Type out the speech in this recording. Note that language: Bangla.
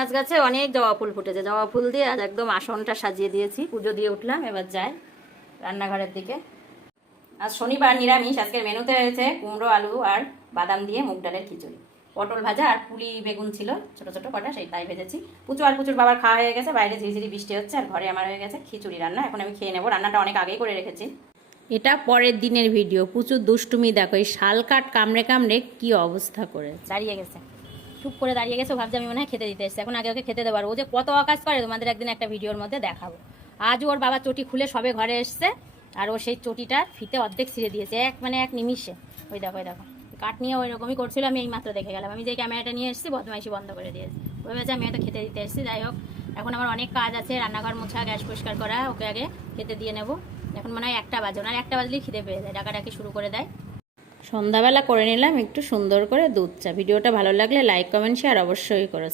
আজ গাছে অনেক জবা ফুল ফুটেছে, জবা ফুল দিয়ে আজ একদম আসনটা সাজিয়ে দিয়েছি, পুজো দিয়ে উঠলাম। এবার যাই রান্নাঘরের দিকে। আজ শনিবার নিরামিষ। আজকের মেনুতে হয়েছে কুমড়ো আলু আর বাদাম দিয়ে মুগ ডালের খিচুড়ি, পটল ভাজা আর পুলি বেগুন ছিল ছোট ছোট কটা, সেইটাই ভেজেছি। পুচু আর পুচুর বাবার খাওয়া হয়ে গেছে, বাইরে ঝিরিঝিরি বৃষ্টি হচ্ছে, আর ঘরে আমার হয়ে গেছে খিচুড়ি রান্না। এখন আমি খেয়ে নেবো, রান্নাটা অনেক আগেই করে রেখেছি। এটা পরের দিনের ভিডিও। প্রচুর দুষ্টুমি দেখো, এই শাল কাঠ কামড়ে কামড়ে কি অবস্থা করে দাঁড়িয়ে গেছে, চুপ করে দাঁড়িয়ে গেছে। ভাবছি আমি মনে হয় খেতে দিতে এসেছি, এখন আগে ওকে খেতে দেবো। আর ও যে কত আকাশ করে তোমাদের একদিন একটা ভিডিওর মধ্যে দেখাবো। আজ ওর বাবা চটি খুলে সবে ঘরে এসছে, আর ও সেই চটিটা ফিতে অর্ধেক ছিঁড়ে দিয়েছে এক নিমিষে। ওই দেখো ওই দেখো, কাঠ নিয়ে ওই রকমই করছিল, আমি এই মাত্র দেখে গেলাম। আমি যে ক্যামেরাটা নিয়ে এসেছি বদমাইশি বন্ধ করে দিয়েছি, ভেবেছে আমি হয়তো খেতে দিতে এসেছি। যাই হোক, এখন আমার অনেক কাজ আছে, রান্নাঘর মোছা, গ্যাস পরিষ্কার করা। ওকে আগে খেতে দিয়ে নেবো। এখন মনে হয় 1টা বাজে, ওনার 1টা বাজলেই খিদে পেয়ে যায়, ডাকাডাকি শুরু করে দেয়। সন্ধ্যাবেলা করে নিলাম একটু সুন্দর করে দুধ চা। ভিডিওটা ভালো লাগলে লাইক কমেন্ট শেয়ার অবশ্যই করো।